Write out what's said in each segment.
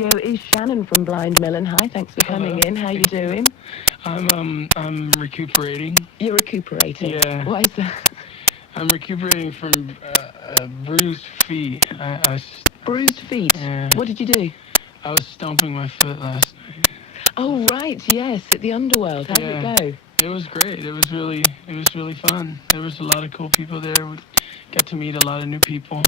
Is Shannon from Blind Melon. Hi, thanks for coming in. How you doing? I'm recuperating. You're recuperating? Yeah. Why is that? I'm recuperating from bruised feet. Bruised feet? Yeah. What did you do? I was stomping my foot last night. Oh, right, yes, at the Underworld. How did it go? It was great. It was really fun. There was a lot of cool people there. We got to meet a lot of new people.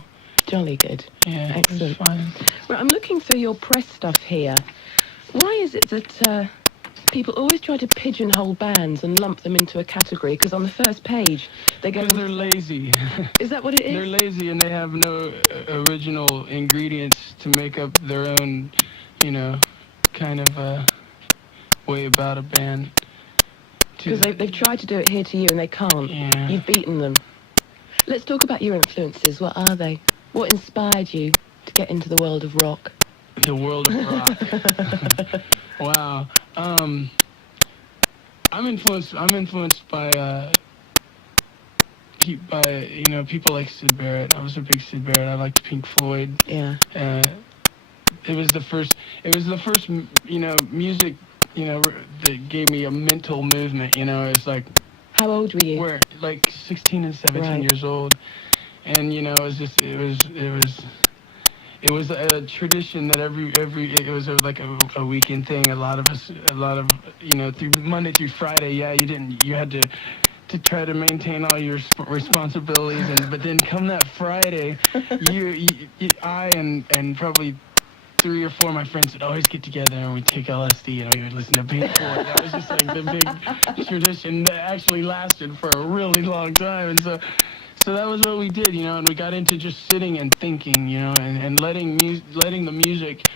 Jolly good. Yeah, Excellent. it was fun. Well, I'm looking through your press stuff here. Why is it that people always try to pigeonhole bands and lump them into a category? Because on the first page, they go... Because they're lazy. Is that what it is? They're lazy and they have no original ingredients to make up their own, kind of way about a band. Because they've tried to do it here to you and they can't. Yeah. You've beaten them. Let's talk about your influences. What are they? What inspired you to get into the world of rock? The world of rock. Wow. I'm influenced by people like Syd Barrett. I was a big Syd Barrett. I liked Pink Floyd. Yeah. It was the first music, that gave me a mental movement. It's like... How old were you? We're like 16 and 17 years old, and it was a tradition that it was like a weekend thing. A lot of through Monday through Friday. Yeah, you had to try to maintain all your responsibilities, but then come that Friday, I and probably 3 or 4 of my friends would always get together and we'd take LSD and we would listen to Pink Floyd. That was just like the big tradition that actually lasted for a really long time. And so that was what we did, and we got into just sitting and thinking, and letting the music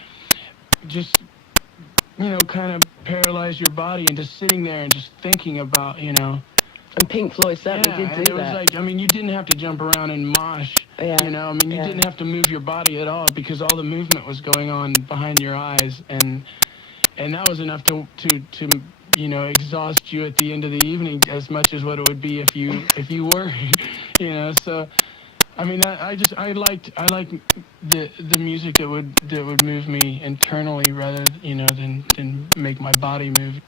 just, kind of paralyze your body into sitting there and just thinking about, And Pink Floyd certainly did do it was that. like, you didn't have to jump around and mosh, Yeah. you didn't have to move your body at all because all the movement was going on behind your eyes, and that was enough to exhaust you at the end of the evening as much as what it would be if you were, so, I liked the music that would move me internally rather, than make my body move.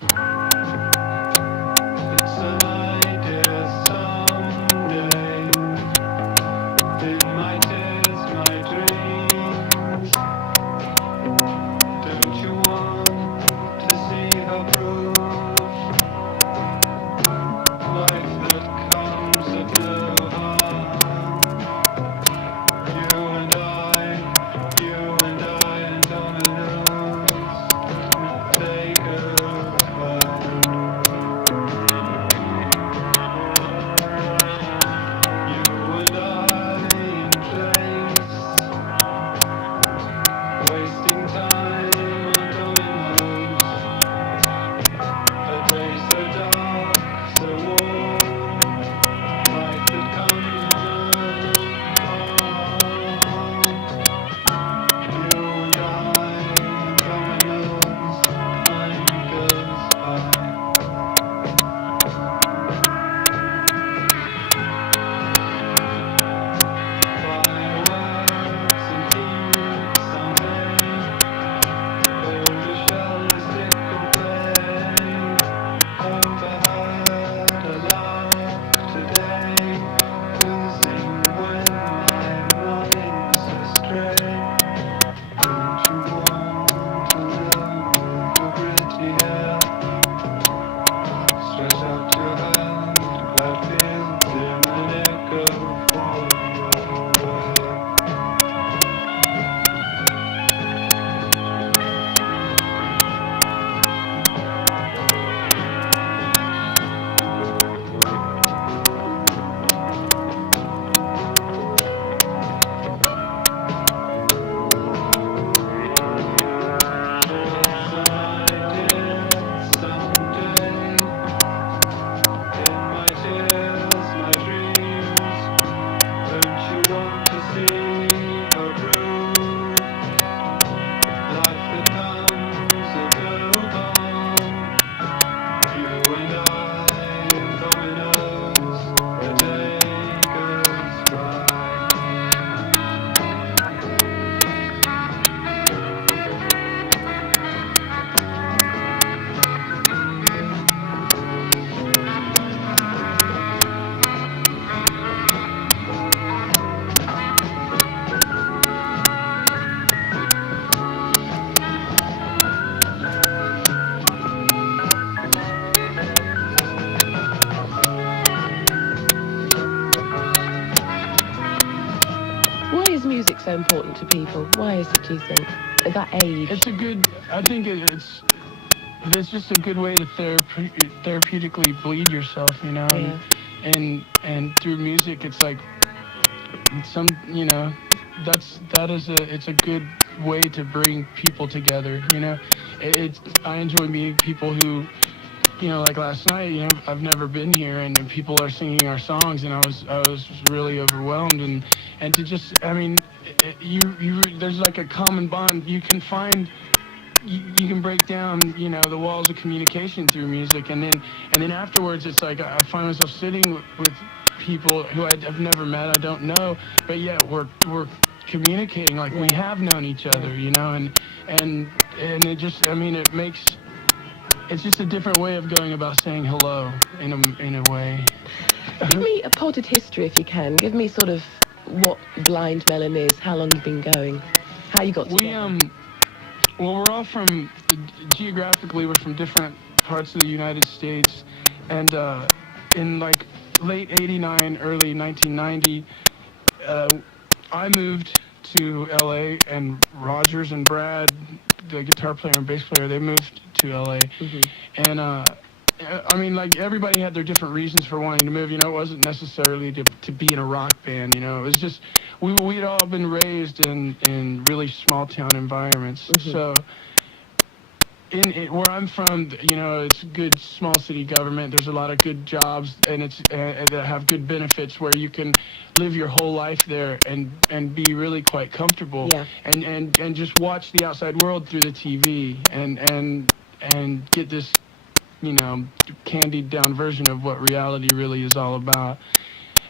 so important to people? Why is it, do you think, at that age? I think it's just a good way to therapeutically bleed yourself, you know, and through music, it's like it's a good way to bring people together, you know. I enjoy meeting people who, you know, like last night, you know, I've never been here, and people are singing our songs, and I was really overwhelmed, and to just, I mean, there's like a common bond you can find. You can break down, you know, the walls of communication through music, and then afterwards, it's like I find myself sitting with people who I've never met, I don't know, but yet we're communicating like we have known each other, you know, and it just, I mean, it's just a different way of going about saying hello in a way. Give me a potted history if you can. Give me sort of what Blind Melon is, how long you've been going, how you got together. Well, we're all geographically, we're from different parts of the United States, and in like late '89, early 1990, I moved to LA, and Rogers and Brad, the guitar player and bass player, they moved to LA. And I mean, like, everybody had their different reasons for wanting to move, you know. It wasn't necessarily to be in a rock band, you know. It was just we'd all been raised in really small town environments. So where I'm from, you know, it's good small city government. There's a lot of good jobs, and it's that have good benefits where you can live your whole life there and be really quite comfortable. And just watch the outside world through the TV and get this, you know, candied down version of what reality really is all about.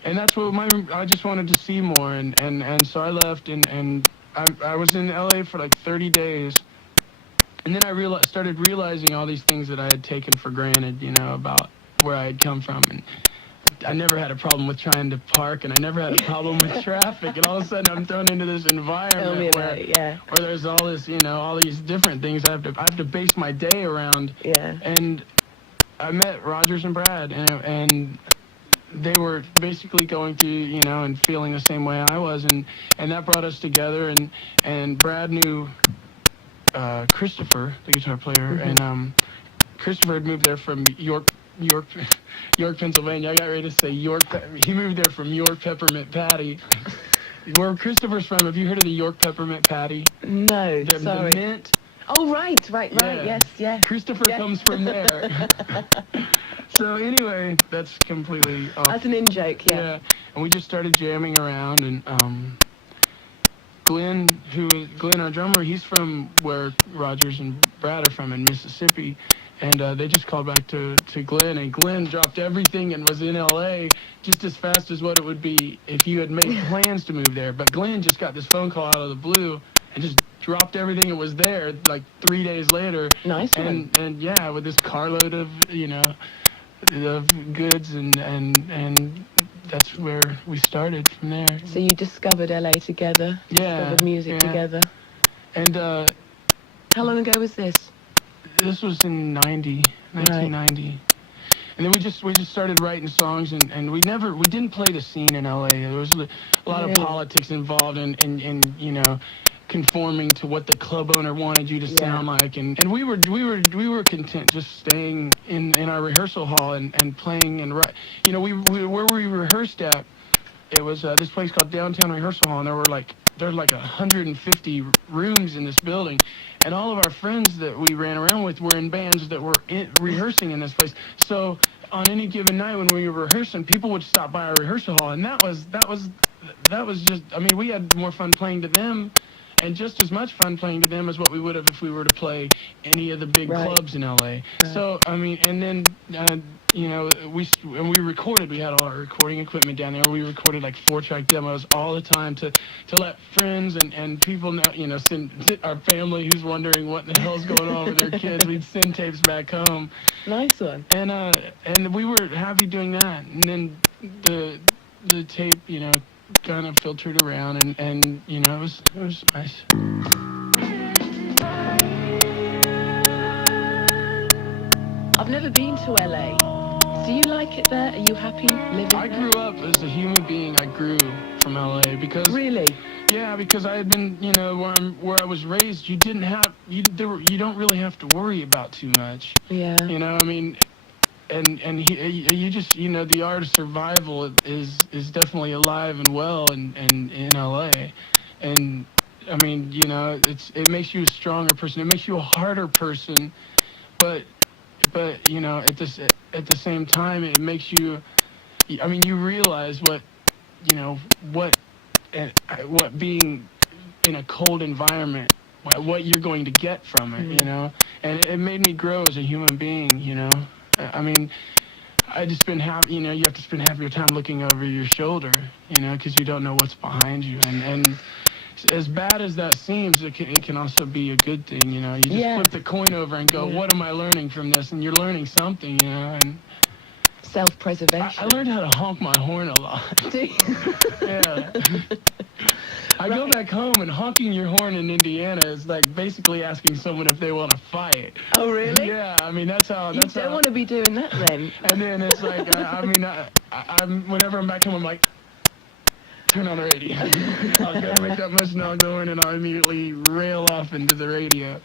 And that's what I just wanted to see more, and so I left, and I was in LA for like 30 days. And then I started realizing all these things that I had taken for granted, you know, about where I had come from. And I never had a problem with trying to park, and I never had a problem with traffic. And all of a sudden, I'm thrown into this environment where there's all this, you know, all these different things I have to base my day around. And I met Rogers and Brad, and they were basically going through, you know, and feeling the same way I was, and that brought us together. And Brad knew Christopher, the guitar player, and Christopher had moved there from York, Pennsylvania. I got ready to say York. He moved there from York Peppermint Patty. Where Christopher's from, have you heard of the York Peppermint Patty? No, sorry. The mint. Oh, right, yes. Christopher comes from there. So anyway, that's completely off. That's an in-joke, Yeah, and we just started jamming around, and Glenn, our drummer, he's from where Rogers and Brad are from, in Mississippi, and they just called back to Glenn, and Glenn dropped everything and was in LA just as fast as what it would be if you had made plans to move there. But Glenn just got this phone call out of the blue and just dropped everything and was there like 3 days later. Nice one. And yeah, with this carload of, you know, of goods, and that's where we started from there. So you discovered LA together, discovered music together. And how long ago was this? This was in 1990. Right. And then we just started writing songs, and we didn't play the scene in LA. There was a lot of politics involved in you know, conforming to what the club owner wanted you to sound like, and we were content just staying in our rehearsal hall and playing and write. You know, where we rehearsed at, it was this place called Downtown Rehearsal Hall, and there's like 150 rooms in this building, and all of our friends that we ran around with were in bands that were rehearsing in this place. So on any given night when we were rehearsing, people would stop by our rehearsal hall, and that was just, I mean, we had more fun playing to them, and just as much fun playing to them as what we would have if we were to play any of the big clubs in LA. Right. So, I mean, and then, you know, we recorded, we had all our recording equipment down there. We recorded like 4-track demos all the time to let friends and people know, you know, send our family who's wondering what the hell's going on with their kids. We'd send tapes back home. Nice one. And we were happy doing that. And then the tape, you know, kind of filtered around, and you know, it was nice. I've never been to LA. Do you like it there? Are you happy living there? I grew up as a human being. I grew from LA because really, Yeah, because I had been, you know, where I was raised, you don't really have to worry about too much. Yeah. You know, I mean, you just, you know, the art of survival is definitely alive and well in LA, and I mean, you know, it makes you a stronger person. It makes you a harder person, but you know, at the same time, it makes you. I mean, you realize what, you know, what being in a cold environment, what you're going to get from it, you know, and it made me grow as a human being, you know. I mean, I just been happy, you know, you have to spend half your time looking over your shoulder, you know, because you don't know what's behind you, and as bad as that seems, it can also be a good thing, you know. You just flip the coin over and go, what am I learning from this? And you're learning something, you know, and self-preservation. I learned how to honk my horn a lot. Do you? Yeah. I go back home, and honking your horn in Indiana is like basically asking someone if they want to fight. Oh, really? Yeah, I mean, that's how... You don't want to be doing that, then. And then it's like, I'm whenever I'm back home, I'm like, turn on the radio. I'll go make that much noise going, and I'll immediately rail off into the radio.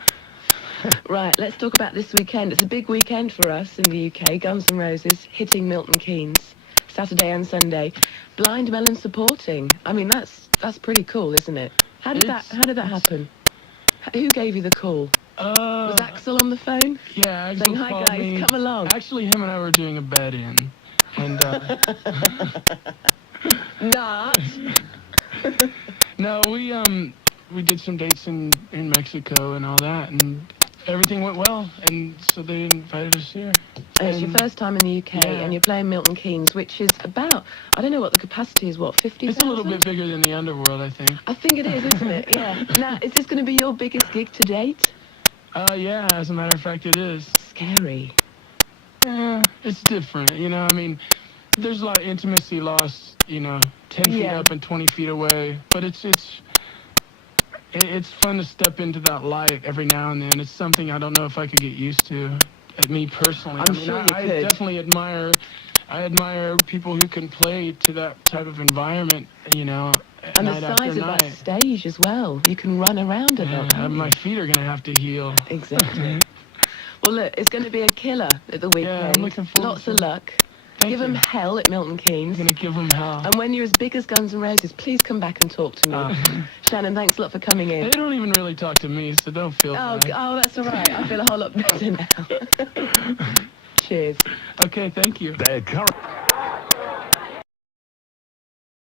Right, let's talk about this weekend. It's a big weekend for us in the UK. Guns N' Roses hitting Milton Keynes, Saturday and Sunday. Blind Melon supporting. I mean, that's pretty cool, isn't it? How did that happen? Who gave you the call? Was Axel on the phone? Yeah, Axel saying, hi guys, me. come along. Actually, him and I were doing a bet-in, and Not. No, we did some dates in Mexico and all that, and everything went well, and so they invited us here. And it's your first time in the UK, and you're playing Milton Keynes, which is about, I don't know what the capacity is, what, 50,000? It's a little bit bigger than the Underworld, I think. I think it is, isn't it? Yeah. Now, is this going to be your biggest gig to date? Yeah, as a matter of fact, it is. Scary. Yeah, it's different, you know, I mean, there's a lot of intimacy lost, you know, 10 feet up and 20 feet away, but it's fun to step into that light every now and then. It's something I don't know if I could get used to. Me personally, I definitely admire people who can play to that type of environment, you know, and the size of that stage as well. You can run around a lot. My feet are gonna have to heal. Exactly. Well, look, it's going to be a killer at the weekend. Yeah, I'm looking forward. Lots of luck. Give them hell at Milton Keynes. I'm gonna give them hell. And when you're as big as Guns N' Roses, please come back and talk to me. Shannon, thanks a lot for coming in. They don't even really talk to me, so don't feel bad. Oh, that's all right. I feel a whole lot better now. Cheers. Okay, thank you.